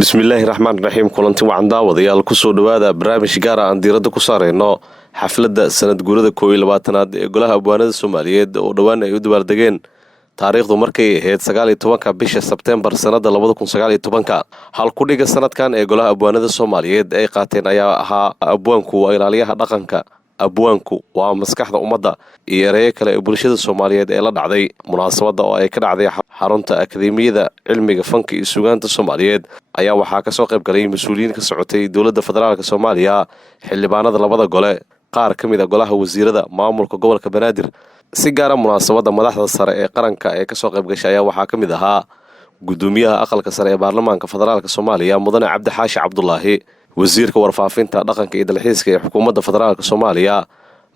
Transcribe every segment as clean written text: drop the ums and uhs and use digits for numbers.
بسم الله الرحمن الرحيم كلنتي وعن daawadayaal ku soo dhawaada barnaamij gaar ah aan diiradda ku saareyno xafladda sanad guurida 12aad ee golaha abwaanada Soomaaliyeed oo dhawaan ay u dabaaldegeen taariikhdu markay ahayd 19 bisha Sebtembar sanada 2019 hal ku dhiga sanadkan ee golaha abwaanada Soomaaliyeed ay qaateen ayaa ahaa abwaanku waa ilaaliyaha dhaqanka abwaanku waa maskaxda ummadda iyo erey kale ee bulshada Soomaaliyeed ee la dhacday munaasabada oo ay ka dhacday xarunta Akademiyada Cilmiga Fanka iyo Suugaanta Soomaaliyeed ayaa waxaa ka soo qayb galay mas'uuliyiin ka socotay dawladda federaalka Soomaaliya xildhibaanada labada gole qaar ka mid ah golaha wasiirada maamulka gobolka Banaadir si gaar ah munaasabada madaxda sare ee qaranka ee ka soo qayb gashay ayaa waxaa ka mid ahaa gudoomiyaha aqalka sare ee baarlamaanka federaalka Soomaaliya mudane Cabdi Xaashi Cabdullaahi wasiirka warfaafinta dhaqanka iyo dalxiiska ee xukuumadda federaalka Soomaaliya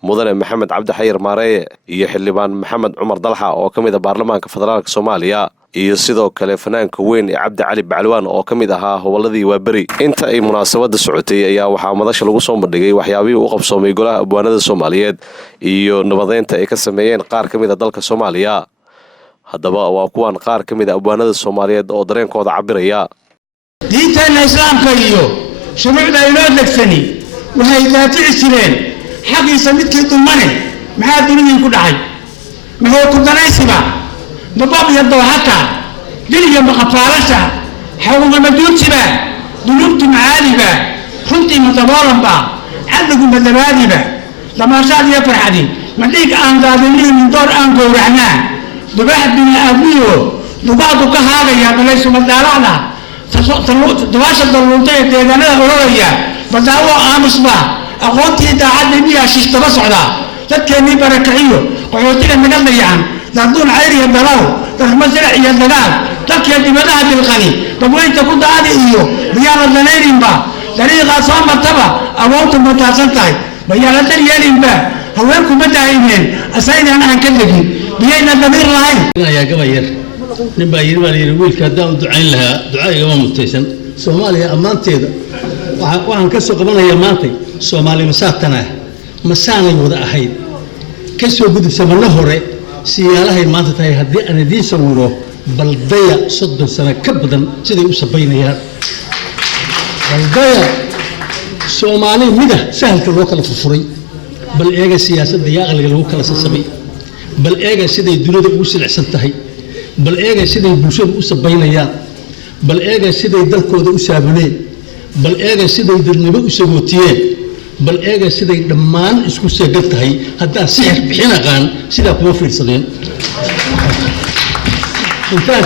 mudane Maxamed Cabdi Xayir Maareeye iyo xildhibaan Maxamed Cumar Dalxa oo ka mid ah baarlamaanka federaalka Soomaaliya iyo sidoo kale fanaanka weyn ee Cabdi Cali Bacalwaan oo ka mid ahaa howladii Waaberi inta ay munaasabada socotay ayaa waxaa madasha lagu soo bandhigay waxyaabihii uu qabsoomay golaha abwaanada Soomaaliyeed iyo nabadeynta ay ka sameeyeen qaar ka mid ah dalka Soomaaliya haddaba waa kuwan qaar ka mid ah abwaanada Soomaaliyeed oo dareenkooda cabiraya diinta islaamka iyo shuruucda inoo degsani waxay daafici jireen xaqiisa midkii dumane maxaa dunidii ku dhacay maxuu ku danaysiba dabab iyo dawhaka diliga maqafaalasha xawga maduuntiba dunubtu macaaliba runtii matabolanba cadligu madalaadiba damaashaad iyo farxadi madhiig aan daadinihi min door aan gowracnaa dubax bini aadmiyo dubaadu ka haagaya balaysu madaalacda dabaasha daluuntay ee deegaanada ololaya badaawo aamusba aqoontii daacadda miyaa shistaba socdaa dadkeennii barakaciyo qaxootiga naga dayacan darduun cayr iyo dalow darxmo sirac iyo dagaal dalkee dibadaha bilqani dabweynta ku daadi iyo miyaana danayninba dariiqaa soo martaba awoontu mataadsan tahay mayaala daryeelinba haweenku ma daa'imeen asaynaan aan ka degin miyayna damiir lahayn ayaa gabayar nin baa yiri wiilka haddaan u ducayn lahaa ducaygama mutaysan Soomaaliya ammaanteeda waxaan ka soo qabanayaa maanta Soomaali masaatana masaanay wada ahayd ka soo gudubsamana hore siyaalahay maanta tahay haddii aan idiin sawiro baldaya 30 sano ka badan siday u sabaynayaan baldaya Soomaali mida sahalka loo kala furay bal eega siyaasadda iyo aqliga lagu kala sabay bal eega siday dunida ugu silcsan tahay bal eega siday bulshadu u sabaynayaan bal eega siday dalkooda u saabuleen bal eega siday dadnimo u sagootiyeen bal eega siday dhammaan isku seegan tahay haddaan sixir bixin aqaan sidaa kuma fiirsadeen intaan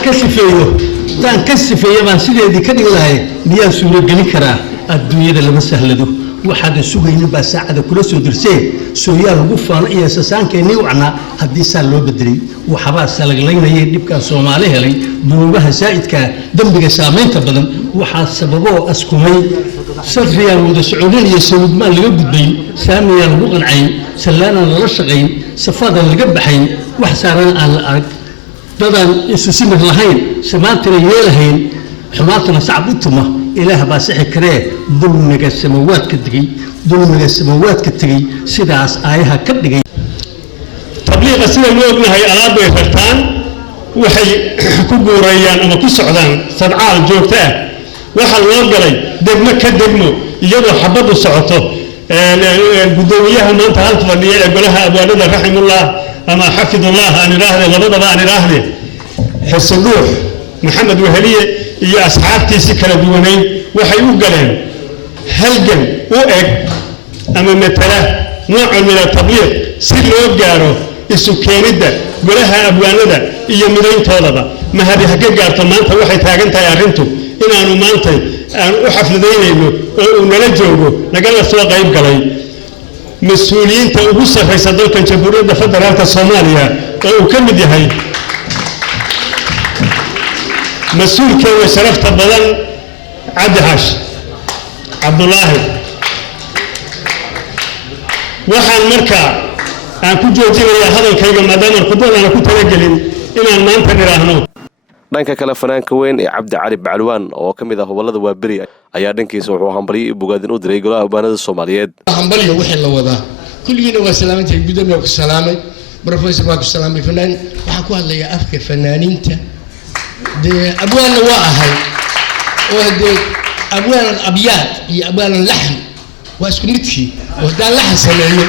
ka sifeeyo baan sideedii ka dhigi lahay miyaa suuro gelin karaa adduunyada lama sahlado waxaad sugaynin baa saacada kula soo dirsee sooyaal lagu faano iyo sasaankeenii wacnaa haddii saa loo bedelay waxbaa salaglaynayay dhibkan Soomaali helay dunuubaha saa'idka dambiga saameynta badan waxaa sababoo askumay safriyaan wada socodin iyo sawdmaan laga gudbay saamiyaan lagu qancay salaanaan lala shaqayn safaadan laga baxayn wax saaran aan la arag dadaan isu simir lahayn samaantana yeelahayn xumaatana sacab u tuma ilaah baa sixi karee dulmiga samawaadka tegay sidaas aayaha ka dhigay tabliiqa sida loo ognahay alaab bay rartaan waxay ku guurayaan ama ku socdaan sadcaal joogto ah waxa loo galay degmo ka degmo iyadoo xabadu socoto gudoomiyaha maanta halka fadhiya ee golaha abwaanada raximullah ama xafidullah aan iraahdo labadaba aan iraahdo xasuduux maxamed wahaliye iyo asxaabtiisi kala duwanayn waxay u galeen halgan u eg ama matala nooc min tabliiq si loo gaaro isu keenida golaha abwaanada iyo midayntoodaba mahadi haga gaarto maanta waxay taagan tahay arrintu inaanu maanta aan u xafladeynayno oo uu nala joogo nagala soo qayb galay mas'uuliyiinta ugu sarreysa dalkan Jamhuuriyadda Federaalka Soomaaliya oo uu ka mid yahay مسؤولك وشرفت بدن عبد حاش عبد الله waxaan marka aan ku joojinayaa hadalkayga maadaama khudbadana ku talagelin inaan maanta niraahno dhanka kale fanaanka weyn ee Cabdi Cali Bacalwaan oo ka mid ah howlada Waaberi ayaa dhankiisa wuxuu hambalyo iyo bogaadin u diray golaha abwaanada Soomaaliyeed hambalyo wixii la wadaa kulligiina waa salaamantay gudoomiyaha ku salaamay professor waa ku salaamay fanaan waxa ku hadlaya afka fanaaniinta de abwaanna waa ahay وهدي أبوان الأبيات هي أبوان اللحم واسكو متكي وهدان لحم سمعيه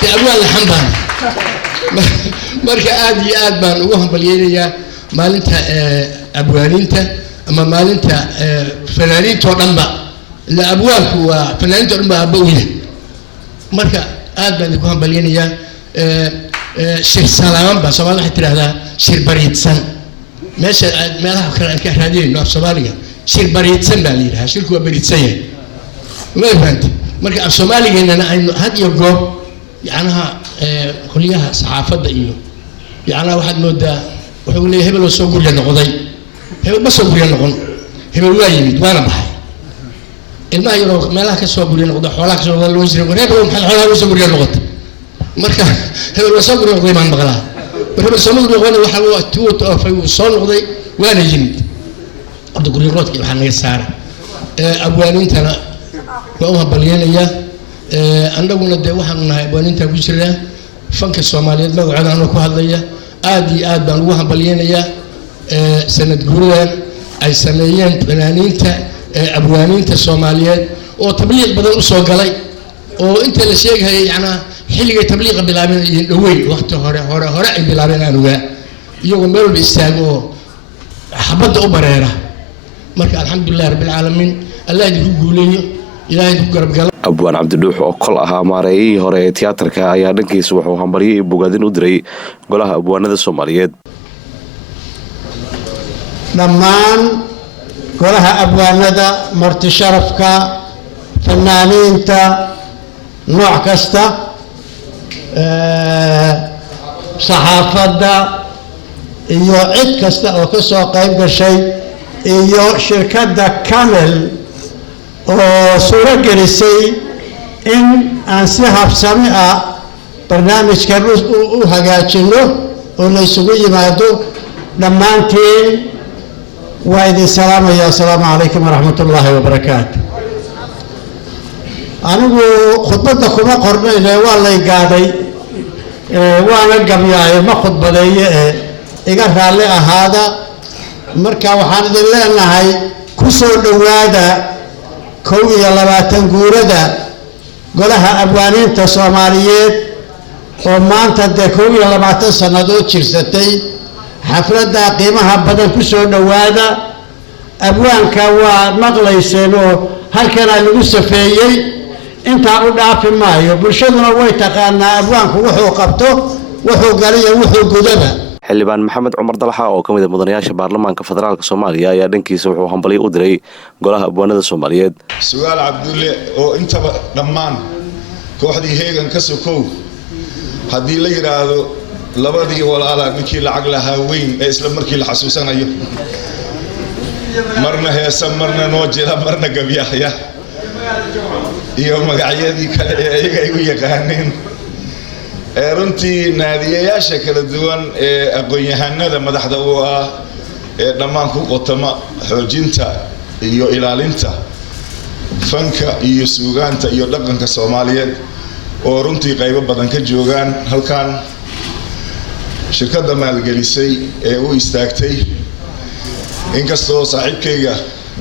في أبوان اللحم بان مركا آد بان وهم باليليا مالنتا أبوانينتا أما مالنتا فنانينتا ونبا لا أبوانك وفنانينتا ونبا أبوينه مركا آد بان وهم باليليا شير سلام بس ما راح ترى هذا شير بريتسن ماشي ما راح كان كهرادين نوع سوماليا شير بريتسن باليها شير كوا بريتسن ما فهمت مركا الصومالي إن أنا هذا يقول يعناها كليها صحافة إيوه يعني واحد مدة ويقول لي هبل وسوق لي نقضي هبل بس سوق لي نقض هبل وايد وأنا بحي الماء يروح ما لك سوق لي نقض حوالك سوق لي وزير وهبل محل حوالك وسوق لي نقض مركا هبل وسوق لي نقضي ما نبغاه هبل سوق لي نقضي وحلو توت أو في وصل نقضي وأنا جنيد أبدو كل روتك وحنا يسار أبوانين تنا وهم بليانية أنا ده واحد من هايبانين تبصره فنك الصوماليات ما قعدنا أنا كهذا آد بان واحد بليانية سنة جوران أي سنين فنانين أبوانين الصوماليات وتبليغ بدل أسوق علي وأنت الشيء هي يعني حلقة تبليغ بلابين هوي وقت هراء بلابين أنواع يوم مر بيستاجوا حبض أبريرة مرك الحمد لله رب العالمين الله يقولي إلهي يقرب قلب abwaan cabdidhuux oo kol ahaa maareeyihii hore ee tiyaatarka ayaa dhankiisa wuxuu hambalyo iyo bogaadin u diray golaha abwaanada Soomaaliyeed dhammaan golaha abwaanada marti sharafka fanaaniinta nooc kasta saxaafadda iyo cid kasta oo ka soo qayb gashay iyo shirkadda Camel oo suura gelisay in aan si habsami ah barnaamijkan u hagaajino oo la isugu yimaado dhammaantiin waa idin salaamaya assalaamu calaykum waraxmatullaahi wabarakaatu anigu khudbadda kuma qornayne waa lay gaadhay waana gabyaayo ma khudbadeeye iga raalli ahaada marka waxaan idin leenahay ku soo dhowaada 22 guurada golaha abwaaniinta Soomaaliyeed oo maanta 22 sanadood jirsatay xafladda qiimaha badan ku soo dhowaada abwaanka waa maqlayseen oo halkan lagu safeeyay inta u dhaafi maayo bulshaduna way taqaanaa abwaanku wuxuu qabto wuxuu galiyo wuxuu gudaba xildhibaan maxamed cumar dalxa oo kamid ah mudanayaasha baarlamaanka federaalka Soomaaliya ayaa dhankiisa wuxuu hambalyo u diray golaha abwaanada Soomaaliyeed su'aal Cabdulle oo inta dhammaan kooxdii heegan ka sokow hadii la yiraahdo labadii walaala ninkii lacag lahaa weyn ee isla markii la xasuusanayo marna heesa marna noojila marna gabyahya iyo magacyadii kale ee ayaga ay u yaqaaneen runtii naadiyayaasha kala duwan ee aqoon-yahanada madaxda u ah ee dhammaan ku qotama xoojinta iyo ilaalinta fanka iyo suugaanta iyo dhaqanka Soomaaliyeed oo runtii qaybo badan ka joogaan halkan shirkadda maalgelisay ee u istaagtay inkastoo saaxiibkayga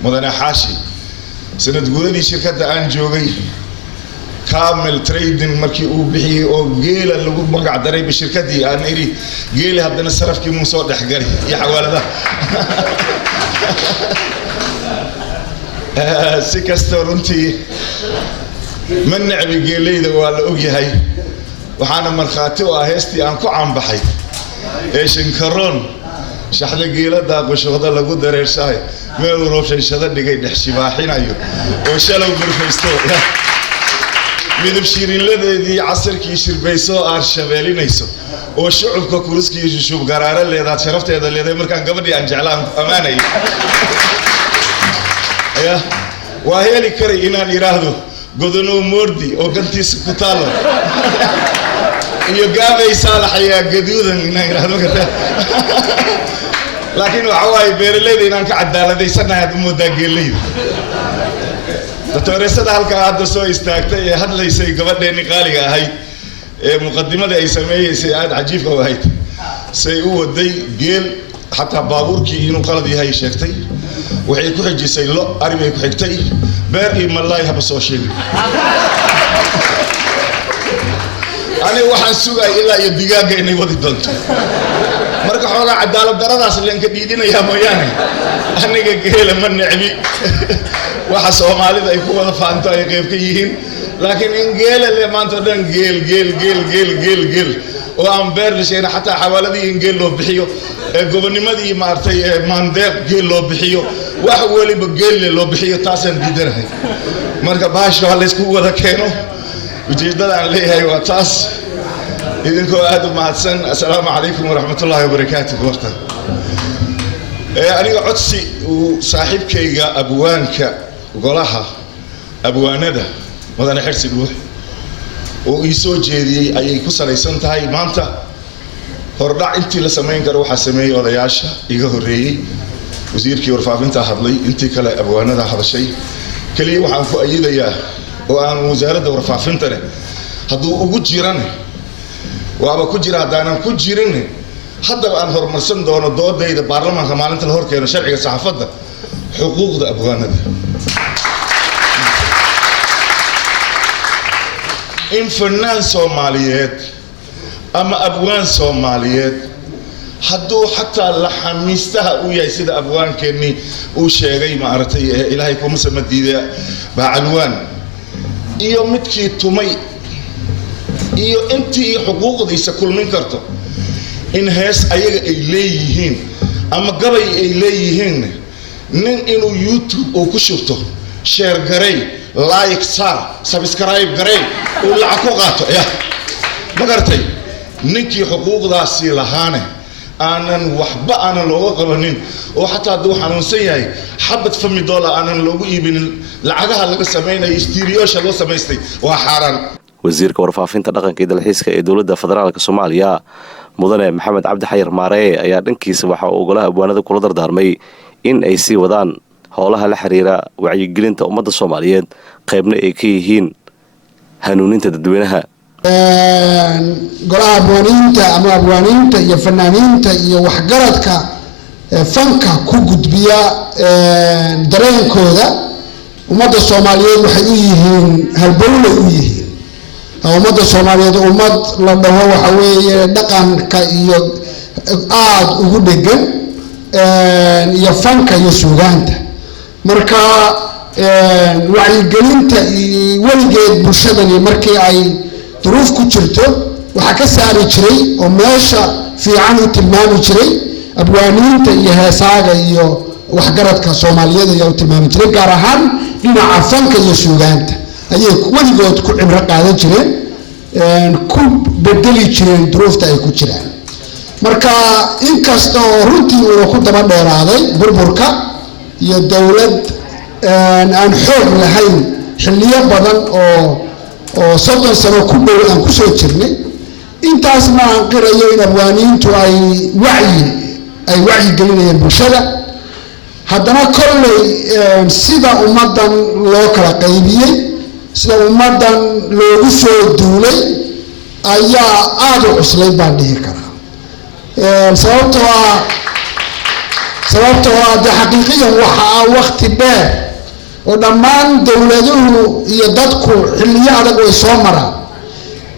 mudane xaashi sanad guuradii shirkadda aan joogay Camel Trading markii uu bixiyay oo geela lagu magac daray shirkadii aan iri geela haddana sarafkii muu soo dhaxgalay iyo xawaalada si kasta runtii man nacbi geelayda waa la ogyahay waxaana markhaati u ah heestii aan ku caanbaxay ee shinkaroon shaxda geelada qoshoqda lagu dareershay meel roobshayshada dhigay dhex shibaaxinayo oo shalow burfaysto midab shirinladeedii casarkii shirbayso arshabeelinayso oo shucubka kuriskii shub garaare leedaad sharafteeda leeday markaan gabadhii aan jeclaan amaanay waa heli karay inaan iraahdo godano moordi oo gantiisa ku taalo iyo gaabay saalax ayaa gaduudan inaan iraahdo laakiin waxa waay beeraleyda inaan ka cadaaladeysanahay aad moodaa geeleyda dadweynaha halka hadda soo istaagtay ee hadlaysay gabadheeni qaaliga ahayd ee muqaddimada ay sameeysay aad cajiib ah ahayd say u waday geel hatta baabuurkii inuu qalad yahay sheegtay waxay ku xijisay lo ari bay ku xigtay beer iyo malaay haba soo sheegay ani waxaan sugay ilaa iyo digaaga inay wadi doonto marka xogaa cadaalad daradaas leen ka dhiidinayaa mooyaane aniga geela ma necbi waxa Soomaalida ay ku wada faanto ay qayb ka yihiin laakiin in geela le maanta dhan geel oo aan beer lisheen xataa xawaaladii in geel loo bixiyo gobonimadii maartay maandeeq geel loo bixiyo wax waliba geel loo bixiyo taasaan diidanahay marka baasho la isku wada keeno ujeedada aan leeyahay waa taas idinkoo aad u mahadsan assalaamu calaykum waraxmatullaahi wabarakaatuh warta aniga codsi uu saaxiibkayga abwaanka golaha abwaanada mudane xirsi dhuux oo ii soo jeediyey ayay ku salaysan tahay maanta hordhac intii la samayn karo waxaa sameeyey odayaasha iga horreeyey wasiirkii warfaafinta hadlay intii kale abwaanada hadashay kaliya waxaan ku ayidayaa oo aan wasaaradda warfaafintane hadduu ugu jiran waaba ku jira haddaanan ku jirin haddaba aan horumarsan doono doodayda baarlamaanka maalinta la horkeeno sharciga saxaafadda xuquuqda abwaanada in fanaan Soomaaliyeed ama abwaan Soomaaliyeed hadduu xataa la xamiistaha u yahay sida abwaankeennii uu sheegay maartay ilaahay kuma samadiida bacalwaan iyo midkii tumay iyo intii xuquuqdiisa kulmin karto in hees ayaga ay leeyihiin ama gabay ay leeyihiin nin inuu YouTube oo ku shubto share garay like sar subscribe garay oo lacag ku qaato magartay ninkii xuquuqdaasi lahaane aanan waxba aanan looga qabanin oo xataa hadduu xanuunsan yahay xabad $5 aanan loogu iibinin lacagaha laga samaynayo istiiriyoosha loo samaystay waa xaaraan wasiirka warfaafinta dhaqanka iyo dalxiiska ee dowladda federaalka Soomaaliya mudane Maxamed Cabdi Xayir Maareye ayaa dhankiisa waxa uu golaha abwaanada kula dardaarmay in ay sii wadaan howlaha la xiriira wacyigelinta ummadda Soomaaliyeed qaybna ay ka yihiin hanuuninta dadweynaha golaha abwaaniinta iyo fanaaniinta iyo waxgaradka fanka ku gudbiya dareenkooda ummadda Soomaaliyeed waxay u yihiin halbowle u yihiin ummadda Soomaaliyeed ummad la dhaho waxa weeye dhaqanka iyo aad ugu dhegan iyo fanka iyo suugaanta marka wacyigelinta weligeed bulshadani markii ay duruuf ku jirto waxa ka saari jiray oo meesha fiican u tilmaami jiray abwaaniinta iyo heesaaga iyo waxgaradka Soomaaliyeed ayaa u tilmaami jiray gaar ahaan dhinaca fanka iyo suugaanta ayay weligood ku cibro qaadan jireen ku bedeli jireen duruufta ay ku jiraan marka inkasta oo runtii uu ku daba dheeraaday burburka iyo dawlad aan xoog lahayn xilliyo badan oo 30 sano ku dhow aan ku soo jirnay intaas ma aan qirayo in abwaaniintu ay wacyi gelinayaan bulshada haddana kolley sida ummadan loo kala qaybiyey sida ummadan loogu soo duulay ayaa aad u cuslay baan dhihi karaa sababtoo ah xaqiiqiyan waxa waqti dheer oo dhammaan dawladuhu iyo dadku xilliyo adag way soo maraan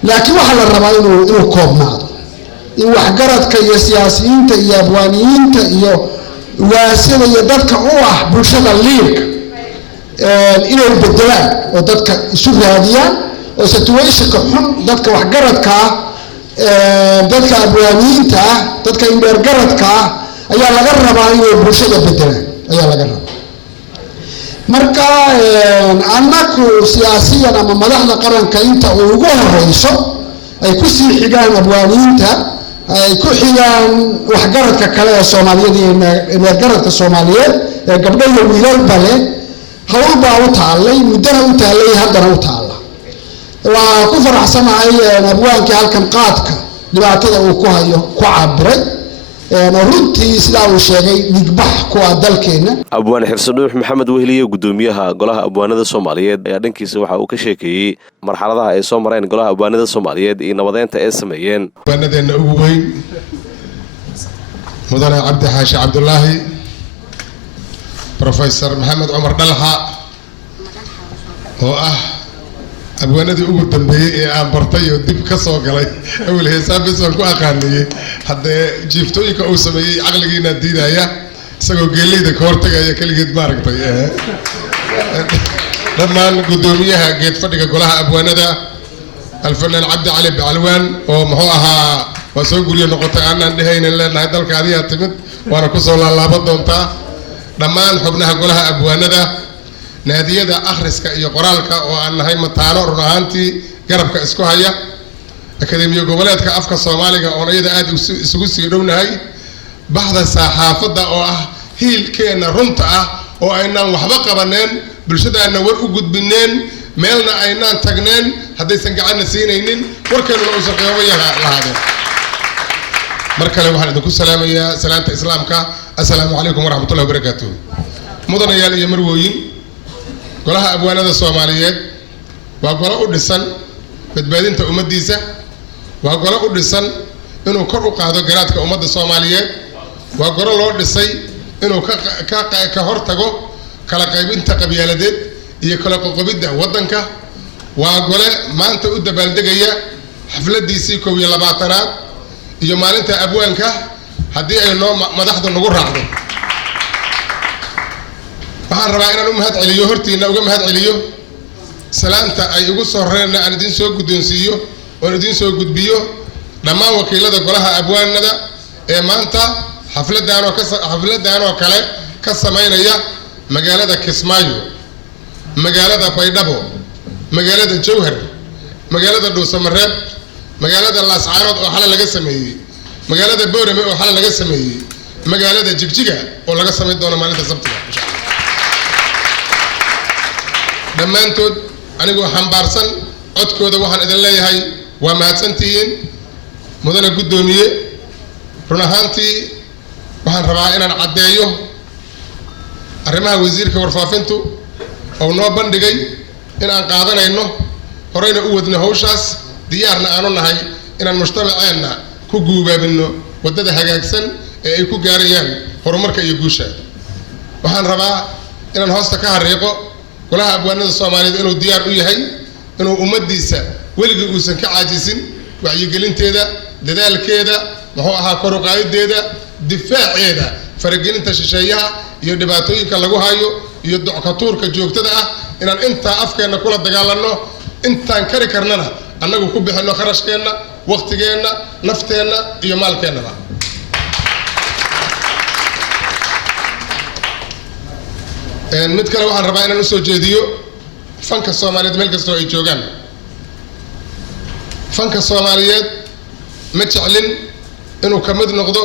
laakiin waxa la rabaa inuu koobnaado in waxgaradka iyo siyaasiyiinta iyo abwaaniyiinta iyo waasida iyo dadka u ah bulshada liirka inay bedelaan oo dadka isu raadiyaan oo situationka xun dadka waxgaradka dadka abwaaniyiinta dadka indheergaradka ayaa laga rabaa inay bulshada bedelaan ayaa laga rabaa marka annagu siyaasiyan ama madaxda qaranka inta ugu horeyso ay ku sii xigaan abwaaniinta ay ku xigaan waxgaradka kale ee Soomaaliyeed iyo indheergaradka Soomaaliyeed ee gabdho iyo wiilalba leh hawl baa u taallay muddana u taallay haddana u taalla waa ku faraxsanahay abwaanka halkan qaadka dhibaatada uu ku hayo ku cabiray runtii sidaa uu sheegay dhigbax ku ah dalkeena abwaan Xirsi Dhuux Maxamed Wehliye gudoomiyaha golaha abwaanada Soomaaliyeed ayaa dhankiisa waxa uu ka sheekeeyay marxaladaha ay soo mareen golaha abwaanada Soomaaliyeed iyo nabadeynta ay sameeyeen abwaanadeena ugu weyn mudane Cabdi Xaashi Cabdullaahi بروفيسور محمد عمر دلحة oo abwaanadii ugu dambeeyay ee aan bartay oo dib ka soo galay awal heesaabisan ku aqaanay hadda jiiftooyinka uu sameeyay aqligiina diidaya isagoo geeleyda ka hortagaya kaligeed maaragtay dhammaan gudoomiyaha geed fadhiga golaha abwaanada alfanaan cabdi cali bacalwaan oo muxuu ahaa waa soo guriyo noqotay aanan dhehaynin leenahay dalka adiga timid waana ku soo laalaaban doontaa dhammaan xubnaha golaha abwaanada naadiyada akhriska iyo qoraalka oo aan nahay mataano run ahaantii garabka isku haya akademiya goboleedka afka Soomaaliga oo iyada aad isugu sii dhownahay baxda saxaafada oo hiilkeena runta oo aynaan waxba qabaneen bulshadaana war u gudbineen meelna aynaan tagneen haddaysan gacan siinaynin warkeena oo shaqeeyo lahaadeen markale waxaan idinku salaamayaa salaanta islaamka assalaamu calaykum waraxmatullaahi wabarakaatuh mudanayaal iyo marwooyin golaha abwaanada Soomaaliyeed waa golo u dhisan badbaadinta ummadiisa waa golo u dhisan inuu kor u qaado garaadka ummadda Soomaaliyeed waa golo loo dhisay inuu ka hortago kala qaybinta qabiiladeed iyo kala qoqobidda wadanka waa gole maanta u dabaaldegaya xafladiisii 12aad iyo maalinta abwaanka haddii ay noo madaxda nagu raacdo waxaan rabaa inaan u mahad celiyo hortiina uga mahad celiyo salaanta ay ugu soo reerna aan idin soo guddoonsiiyo oo idin soo gudbiyo dhammaan wakiilada golaha abwaanada ee maanta xafladaan oo kale ka sameynaya magaalada Kismaayo magaalada Baydhabo magaalada Jowhar magaalada Dhuusamareeb magaalada Laascaanood oo xal laga sameeyay magaalada Boorame oo xal laga sameeyay magaalada Jigjiga oo laga sameyn doono maalinta Sabtida dhammaantood anigoo xambaarsan codkooda waxaan idin leeyahay waa mahadsantihiin mudane gudoomiye run ahaantii waxaan rabaa inaan caddeeyo arrimaha wasiirka warfaafintu oo noo bandhigay in aan qaadanayno horeyna u wadno hawshaas diyaarna aanu nahay inaan mujtamaceena ku guubaabino wadada hagaagsan ee ay ku gaarayaan horumarka iyo guusha waxaan rabaa inaan hoosta ka xariiqo golaha abwaanada Soomaaliyeed inuu diyaar u yahay inuu ummadiisa weliga uusan ka caajisin wacyigelinteeda dadaalkeeda muxuu ahaa kor u qaadideeda difaaceeda faragelinta shisheeyaha iyo dhibaatooyinka lagu hayo iyo docka joogtada inaan inta afkeena kula dagaalano intaan kari karnana annagu ku bixino kharashkeena waqtigeena nafteena iyo maalkeena mid kale waxaan rabaa inaan u soo jeediyo fanka Soomaaliyeed meel kasta oo ay joogaan fanka Soomaaliyeed ma jeclin inuu ka mid noqdo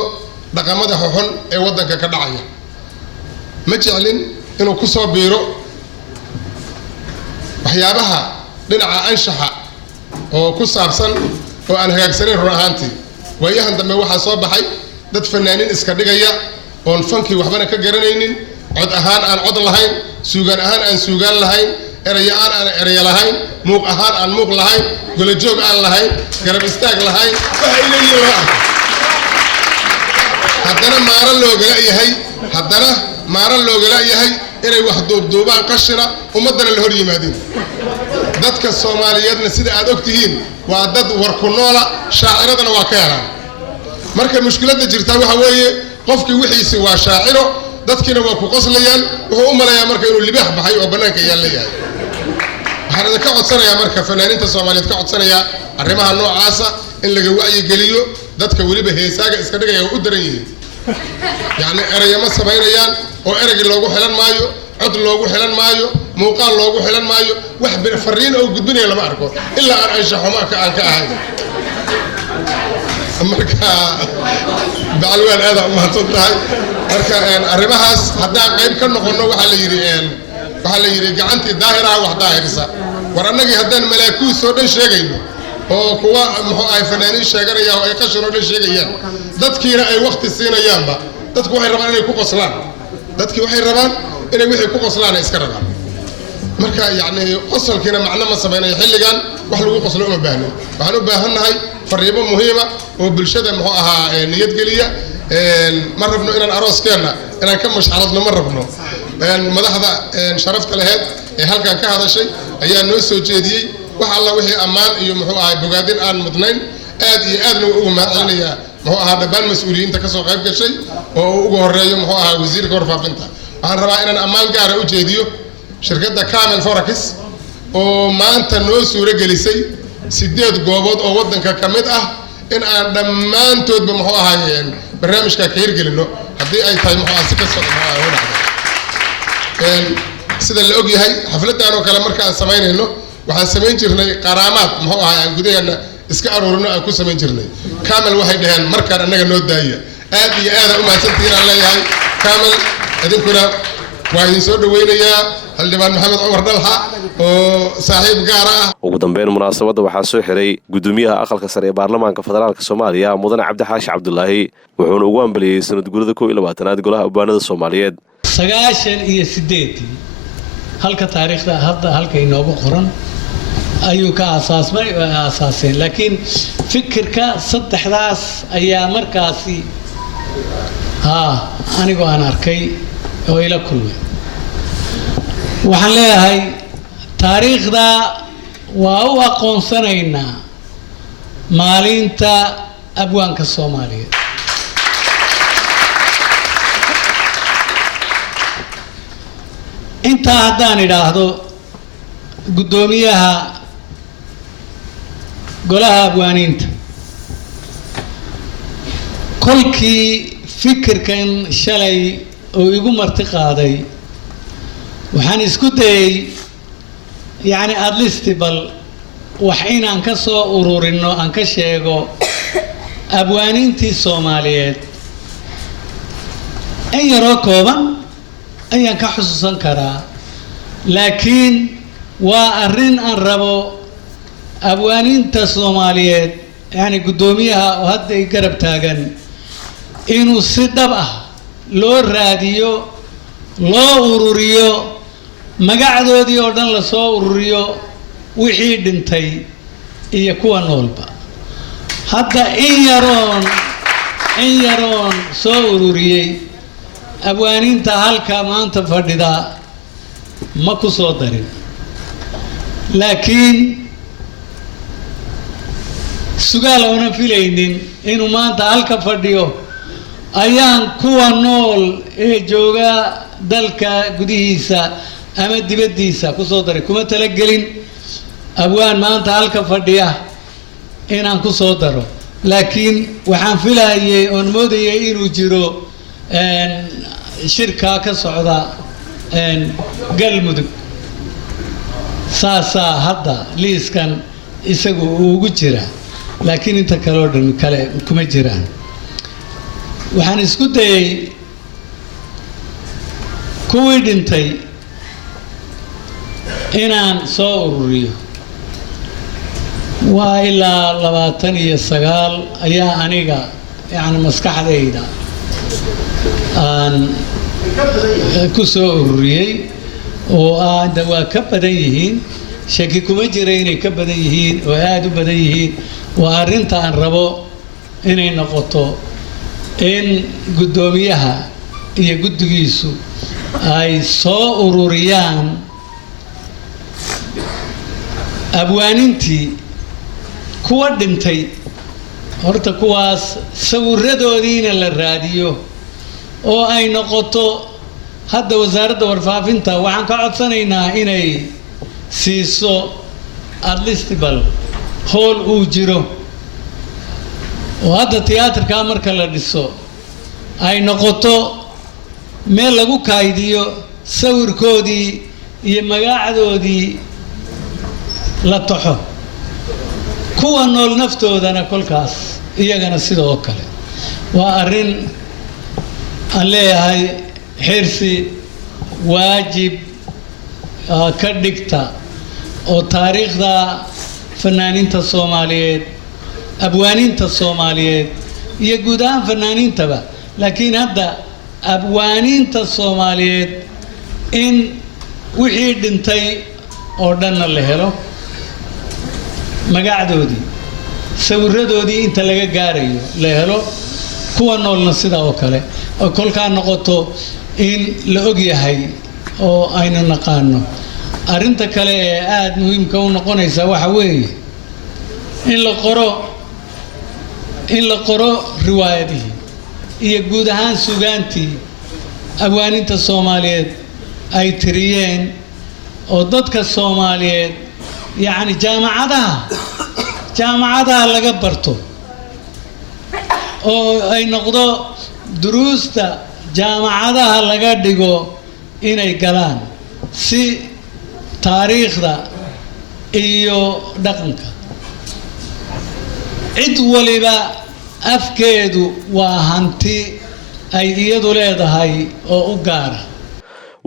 dhaqamada xun ee wadanka ka dhacaya ma jeclin inuu ku soo biiro waxyaabaha dhinaca anshaxa oo ku saabsan oo aan hagaagsaneyn run ahaantii waayahan dambe waxaa soo baxay dad fanaaniin iska dhigaya oon fankii waxbana ka garanaynin cod ahaan aan cod lahayn suugaan ahaan aan suugaan lahayn eraya aan eraya lahayn muuq ahaan aan muuq lahayn golo joog aan lahayn garab istaag lahayn waxa ilayeen loo arko haddana maaran loogala yahay inay wax duubduubaan qashina ummadana la hor yimaadeen dadka Soomaaliyeedna sida aad ogtihiin waa dad war ku noola shaaciradana waa ka helaan marka mushkiladda jirta waxa weeye qofkii wixiisi waa shaaciro dadkina waa ku qoslayaan wuxuu u maleeyaa marka inuu libaax baxay oo banaanka yaalayahay waxaan ka codsanayaa marka fanaaniinta Soomaaliyeed ka codsanayaa arrimaha noocaas in laga wacyi geliyo dadka waliba heesaaga iska dhigaya u daran yihiin يعني أريما سمينيان أو أرجع لوجو حلان مايو عد لوجو حلان مايو موقع لوجو حلان مايو واحد فرين أو قدبني لما أعرفه إلا أن أنشحه ما كان كهاي أمريكا بعلوان هذا ما تنتهي أركان أريمهاس حتى قيم كنا قلنا وحلا يري جعنتي ظاهرة وحظاهرة ورناجي هدان ملاكو سودان شيء oo kuwa ay fanaaniin sheeganaya oo ay qasharo la sheegayaan dadkiina ay waqti siinayaanba dadku waxay rabaan inay ku qoslaan dadkii waxay rabaan inay wixii ku qoslaan iska rabaan marka yaani qosolkiina macna ma sameeyay xilligan wax lagu qoslo uma baahno waxaan u baahanahay fariimo muhiima oo bulshada muxuu ahaa niyad geliya ma rabno inaan arooskeena inaan ka mashxaradno ma rabno madaxda sharafta lahayd ee halkan ka hadashay ayaa noo soo jeediyey wax alla wixii ammaan iyo muxuu ahaa bogaadin aan mudnayn aad iyo aadna ugu mahadcelinayaa muxuu ahaa dhammaan mas-uuliyiinta kasoo qayb gashay oo uu ugu horeeyo muxuu ahaa wasiirka warfaafinta waxaan rabaa inaan ammaan gaara u jeediyo shirkadda Camel Forex oo maanta noo suuro gelisay 8 goobood oo wadanka ka mid ah in aan dhammaantoodba muxuu ahaayeen barnaamijka ka hirgelino haddii ay tahay muxuu ahaa si kasta u dhacdo sida la og yahay xafladan oo kale marka aan sameynayno waxaan sameyn jirnay qaraamaad muxuu ahaa aan gudaheena iska aroorino aan ku sameyn jirnay Camel waxay dhaheen markaan anaga noo daaya aad iyo aad u mahadsantiin aan leeyahay Camel idinkuna waa idin soo dhaweynayaa xildhibaan maxamed cumar dalxa oo saaxiib gaar ah ugu dambeyn munaasabadda waxaa soo xiray gudoomiyaha aqalka sare ee baarlamaanka federaalka Soomaaliya mudane Cabdi Xaashi Cabdullaahi wuxuuna ugu ambaliyay sanad guurida 21aad golaha abwaanada Soomaaliyeed 98 halka taariikhda hadda halka inoogu qoran ayuu ka asaaseen laakiin fikirka saddexdaas ayaa markaasi anigu aan arkay oo ila kulmay waxaan leeyahay taariikhda waa u aqoonsanaynaa maalinta abwaanka Soomaaliyeed inta haddaan idhaahdo gudoomiyaha golaha abwaaniinta kolkii fikirkan shalay oo igu marti qaaday waxaan isku dayay yani at least bal wax inaan ka soo ururino aan ka sheego abwaaniintii Soomaaliyeed in yaroo kooban ayaan ka xusuusan karaa laakiin waa arrin aan rabo abwaaniinta Soomaaliyeed yani gudoomiyaha oo hadda ay garab taagan inuu si dhab ah loo raadiyo loo ururiyo magacdoodii oo dhan la soo ururiyo wixii dhintay iyo kuwa noolba hadda in yaroon soo ururiyey abwaaniinta halka maanta fadhida ma ku soo darin laakiin sugaal oona filaynin inuu maanta halka fadhiyo ayaan kuwa nool ee jooga dalka gudihiisa ama dibadiisa ku soo daray kuma talagelin abwaan maanta halka fadhiya inaan ku soo daro laakiin waxaan filayay oon moodayay inuu jiro shirka ka socda galmudug saasaa hadda liiskan isagu ugu jira laakiin inta kale oo dhan kale kuma jiraan waxaan isku dayay kuwii dhintay inaan soo ururiyo waa ilaa 29 ayaa aniga yani maskaxdayda aan ku soo ururiyey oo waa ka badan yihiin shaki kuma jira inay ka badan yihiin oo aad u badan yihiin waa arrinta aan rabo inay noqoto in gudoomiyaha iyo guddigiisu ay soo ururiyaan abwaanintii kuwa dhintay horta kuwaas sawiradoodiina la raadiyo oo ay noqoto hadda wasaaradda warfaafinta waxaan ka codsanaynaa inay siiso at least bal hool uu jiro oo hadda tiyaatarka marka la dhiso ay noqoto meel lagu kaydiyo sawirkoodii iyo magacdoodii la taxo kuwa nool naftoodana kolkaas iyagana sidoo kale waa arrin aan leeyahay xirsi waajib ka dhigta oo taariikhda fanaaniinta Soomaaliyeed abwaaniinta Soomaaliyeed iyo guud ahaan fanaaniintaba laakiin hadda abwaaniinta Soomaaliyeed in wixii dhintay oo dhan la helo magacdoodii sawiradoodii inta laga gaarayo la helo kuwa noolna sida oo kale oo kolka noqoto in la og yahay oo aynu naqaano. Arrinta kale ee aad muhiimka u noqonaysa waxa weeye in la qoro riwaayadihii iyo guud ahaan sugaantii abwaaninta Soomaaliyeed ay tiriyeen oo dadka Soomaaliyeed yacni jaamacadaha laga barto oo ay noqdo duruusta jaamacadaha laga dhigo inay galaan si taariikhda iyo dhaqanka cid waliba afkeedu waa hanti ay iyadu leedahay oo u gaara.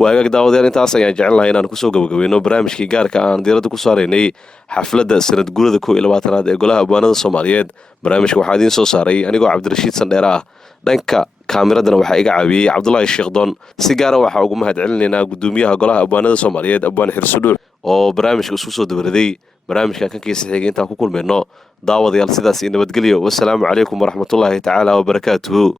waagaag daawadayaal intaas ayaan jecel lahay inaan kusoo gabagabeyno barnaamijkii gaarka aan diiradda ku saaraynay xafladda sanad guurada 21aad ee golaha abwaanada Soomaaliyeed. barnaamijka waxaa idiin soo saaray anigoo Cabdirashiid Sandheer ah, dhanka kaamiradana waxaa iga caawiyey Cabdullaahi Sheekhdon. si gaara waxaa ugu mahadcelinaynaa gudoomiyaha golaha abwaanada Soomaaliyeed Abwaan Xirsudhuur oo barnaamijka isku soo dabaraday. barnaamijkan kan kiisa xigay intaan ku kulmayno daawadayaal sidaas iyo nabadgelyo. wassalaamu calaykum waraxmatullaahi tacaala wabarakaatuhu.